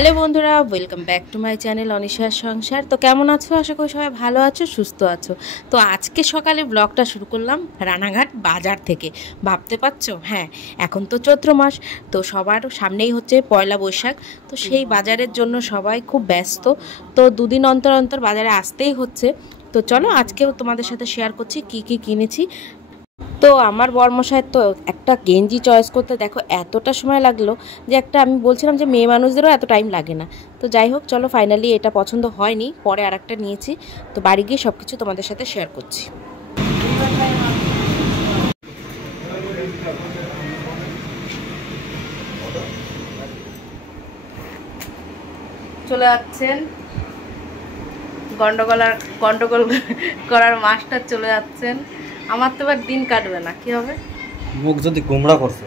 Hello বন্ধুরা, welcome back to my channel অনিশার সংসার। তো কেমন আছো? আশা করি সবাই ভালো আছো, সুস্থ আছো। তো আজকে সকালে ব্লগটা শুরু করলাম রানাঘাট বাজার থেকে। ভাবতে পারছো? হ্যাঁ, এখন তো চৈত্র মাস, তো সবার সামনেই হচ্ছে পয়লা বৈশাখ। তো সেই বাজারের জন্য সবাই খুব ব্যস্ত। তো দুদিন অন্তর অন্তর বাজারে আসতেই হচ্ছে। তো চলো আজকেও তোমাদের সাথে শেয়ার করছি কি কি কিনেছি। তো আমার বরমশাইয়ের তো একটা গেঞ্জি চয়েস করতে দেখো এতটা সময় লাগলো, যে আমি বলছিলাম যে মেয়ে মানুষদেরও এত টাইম লাগে না। তো যাই হোক, চলো ফাইনালি এটা পছন্দ হয়নি, পরে আর একটা নিয়েছি। তো বাড়ি গিয়ে সব কিছু তোমাদের সাথে শেয়ার করছি। চলে যাচ্ছেন গন্ডগোল করার মাস্টার, চলে যাচ্ছেন। আমার তো এবার দিন কাটবে না, কি হবে? মুখ যদি গোমড়া করছে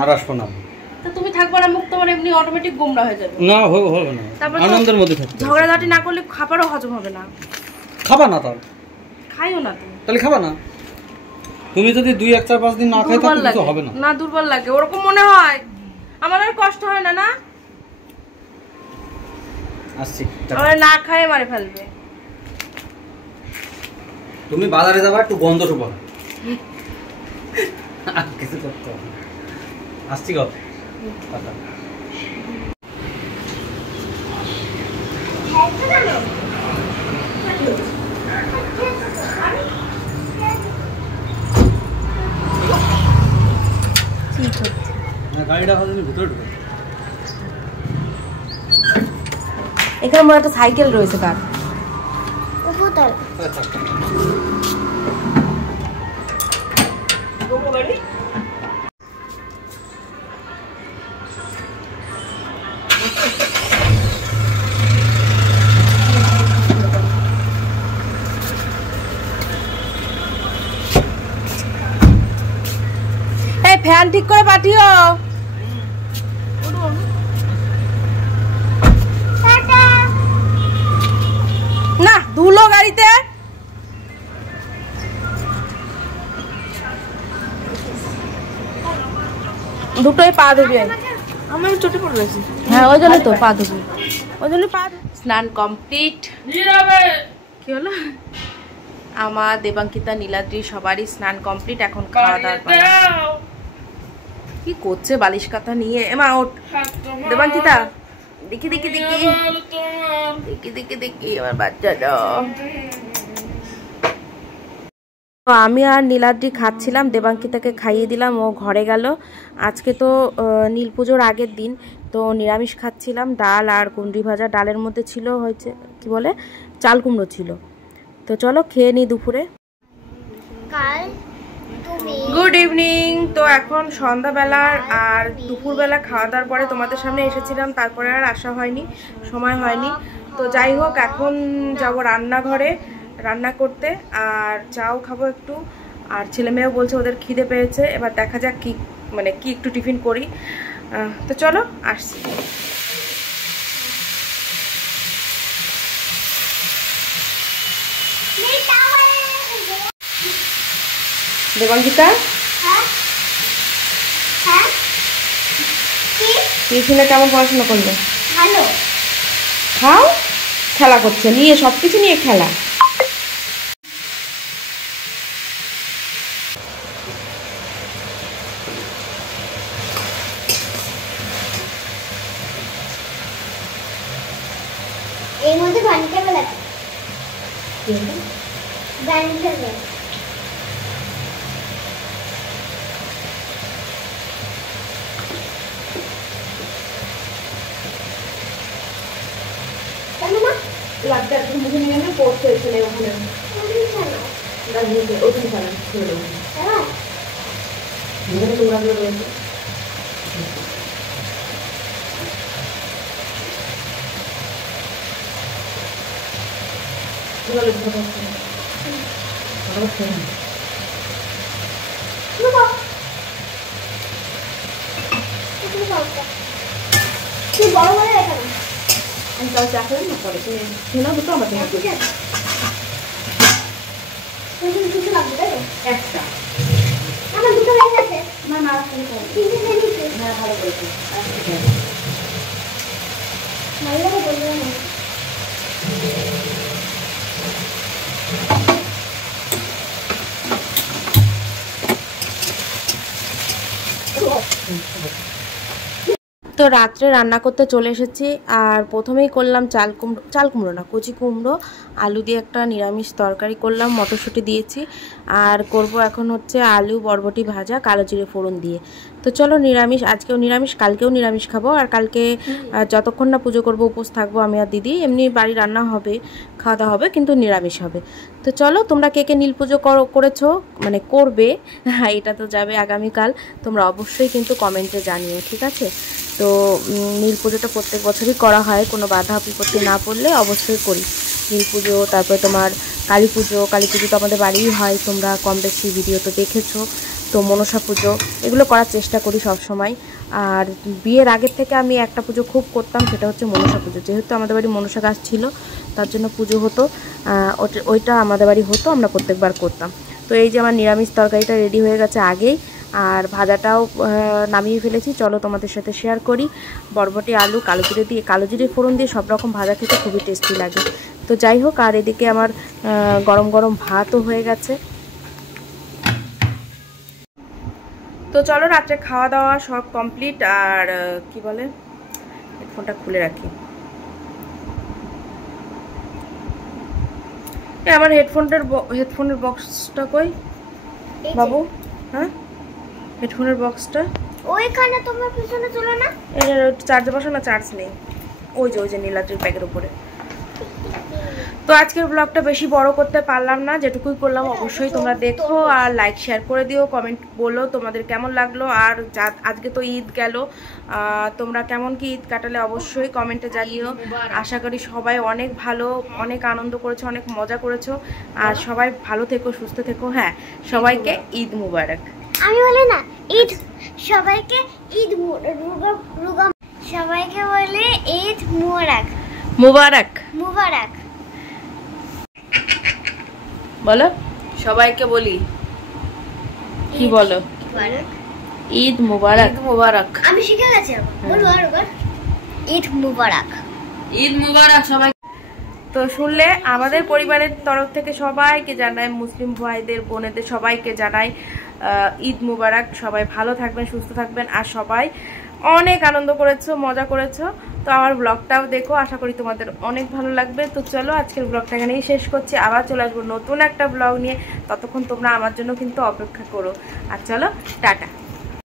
আর আসবো না। তো তুমি থাকবে না, মুখ তোমার এমনি অটোমেটিক গোমড়া হয়ে যাবে। না হবে না, আনন্দের মধ্যে থাকতে। ঝগড়াঝাটি না করলে খাবারও হজম হবে না। খাবা না তার, খাইও না তুমি, তাহলে খাবা না। তুমি যদি 2 1 4 5 দিন না খাই তাহলে কিছু হবে না। না, দুর্বল লাগে, ওরকম মনে হয়। আমার আর কষ্ট হয় না না, আসছি আমার না খায় মারে ফেলবে। তুমি বাজারে যাবা, একটু গন্ধ শুবা, কিছু করতে হবে। আসছি গো। গাড়িটা হলে ভিতরে ঢুকে। এখানে আমার একটা সাইকেল রয়েছে, কার ফ্যান ঠিক করে পাঠিও। না, ধুলো গাড়িতে। দুটোই পা ধুবি। আমি চটি পড়ে রয়েছি। হ্যাঁ, ওই জন্য তো পা ধুবি, ওই জন্য পা। স্নান কমপ্লিট। কি হলো? আমার দেবাঙ্কিতা, নীলাদ্রি সবারই স্নান কমপ্লিট। এখন খাওয়া দাওয়ার পালা। কি করছে বালিশ কাঁথা নিয়ে? এমা ওঠ দেবাঙ্কিতা, দেখি দেখি দেখি দেখি দেখি দেখি আমার বাচ্চাটা। আমি আর নীলাদ্রি খাচ্ছিলাম, দেবাঙ্কিতাকে খাইয়ে দিলাম, ও ঘরে গেল। আজকে তো নীল পুজোর আগের দিন, তো নিরামিষ খাচ্ছিলাম। ডাল আর কুঁদরি ভাজা, ডালের মধ্যে ছিল হয়েছে কি বলে চাল কুমড়ো ছিল। তো চলো খেয়ে নিই দুপুরে। Good evening. তো এখন সন্ধ্যাবেলার আর দুপুরবেলা খাওয়া দাওয়ার পরে তোমাদের সামনে এসেছিলাম, তারপরে আর আসা হয়নি, সময় হয়নি। তো যাই হোক, এখন যাব রান্নাঘরে রান্না করতে, আর চাও খাবো একটু। আর ছেলে মেয়েও বলছে ওদের খিদে পেয়েছে, এবার দেখা যাক কি কি একটু টিফিন করি। তো চলো আসছি। দেবাঙ্কিতা, টিফিনে কেমন পড়াশোনা করলে? ভালো। খাও, খেলা করছে নিয়ে, সবকিছু নিয়ে খেলা। এর মধ্যে বানিটা বলা বানিটা বলা লাগতে একদম মুখে নিয়ে নেবে, পড়তে এসে ওখানে ওখানে খেলা ছেড়ে দেবো। এখানে তোমরাগুলো রয়েছে। বড় বড় রেখে আমি তাও চা খাবেন না, পরে তুমি খেলাও দুটো আমার দেখা ঠিক আছে। দুটো লাগবে তাই তো? একটা আমার দুটো হয়ে গেছে। না না, তিনটে খেয়ে নিচ্ছি। হ্যাঁ ভালো করেছি। ভালো লাগে বলবে না। তো রাত্রে রান্না করতে চলে এসেছি। আর প্রথমেই করলাম চাল কুমড়ো না, কচি কুমড়ো আলু দিয়ে একটা নিরামিষ তরকারি করলাম, মটরশুঁটি দিয়েছি। আর করব এখন হচ্ছে আলু বরবটি ভাজা কালো জিরে ফোড়ন দিয়ে। তো চলো নিরামিষ, আজকেও নিরামিষ, কালকেও নিরামিষ খাবো। আর কালকে যতক্ষণ না পুজো করবো উপোস থাকবো আমি আর দিদি। এমনি বাড়ি রান্না হবে, খাওয়া দাওয়া হবে, কিন্তু নিরামিষ হবে। তো চলো, তোমরা কে কে নীল পুজো করেছো, মানে করবে, হ্যাঁ এটা তো যাবে আগামীকাল, তোমরা অবশ্যই কিন্তু কমেন্টে জানিও, ঠিক আছে? তো নীল পুজোটা প্রত্যেক বছরই করা হয়, কোনো বাধা বিপত্তি না পড়লে অবশ্যই করি নীল পুজো। তারপরে তোমার কালী পুজো তো আমাদের বাড়িই হয়, তোমরা কম বেশি ভিডিও তো দেখেছো। তো মনসা পুজো এগুলো করার চেষ্টা করি সব সময়। আর বিয়ের আগের থেকে আমি একটা পুজো খুব করতাম, সেটা হচ্ছে মনসা পুজো। যেহেতু আমাদের বাড়ি মনসা গাছ ছিল, তার জন্য পুজো হতো, ওইটা আমাদের বাড়ি হতো, আমরা প্রত্যেকবার করতাম। তো এই যে আমার নিরামিষ তরকারিটা রেডি হয়ে গেছে আগেই, আর ভাজাটাও নামিয়ে ফেলেছি। চলো তোমাদের সাথে শেয়ার করি। বরবটি আলু কালো জিরে ফোড়ন দিয়ে সব রকম ভাজা খেতে খুবই টেস্টি লাগে। তো যাই হোক, আর এদিকে আমার গরম গরম ভাতও হয়ে গেছে। তো চলো, রাত্রে খাওয়া দাওয়া সব কমপ্লিট। আর কি বলে, হেডফোনটা খুলে রাখি। আমার হেডফোনের বক্সটা কই বাবু? হ্যাঁ, হেডফোনের বক্সটা ওইখানে তোমার পিছনে চলো না। এর চার্জে বসো না, চার্জ নেই। ওই যে নীলাদ্রির প্যাকের উপরে। তো আজকের ব্লগটা বেশি বড় করতে পারলাম না, যেটুকুই করলাম অবশ্যই তোমরা দেখো আর লাইক শেয়ার করে দিও, কমেন্ট বলো তোমাদের কেমন লাগলো। আর আজকে তো ঈদ গেল, তোমরা কেমন কি ঈদ কাটালে অবশ্যই কমেন্টে জানিও। আশা করি সবাই অনেক ভালো, অনেক আনন্দ করেছো, অনেক মজা করেছো। আর সবাই ভালো থেকো, সুস্থ থেকো। হ্যাঁ, সবাইকে ঈদ মুবারক। আমি বলি না ঈদ, সবাইকে ঈদ সবাইকে বলে ঈদ মুবারক। মুবারক মুবারক বলো, সবাইকে বলি কি বলো? ঈদ মুবারক। মুবারক আমি শিখে গেছি। বলো আরেকবার, ঈদ মুবারক। ঈদ মুবারক সবাই। তো শুনলে, আমাদের পরিবারের তরফ থেকে সবাইকে জানাই, মুসলিম ভাইদের বোনেদের সবাইকে জানাই ঈদ মুবারক। সবাই ভালো থাকবেন, সুস্থ থাকবেন, আর সবাই অনেক আনন্দ করেছো, মজা করেছো। তো আমার ব্লগটাও দেখো, আশা করি তোমাদের অনেক ভালো লাগবে। তো চলো, আজকের ব্লগটা এখানেই শেষ করছি। আবার চলে আসবো নতুন একটা ব্লগ নিয়ে। ততক্ষণ তোমরা আমার জন্য কিন্তু অপেক্ষা করো। আর চলো, টাটা।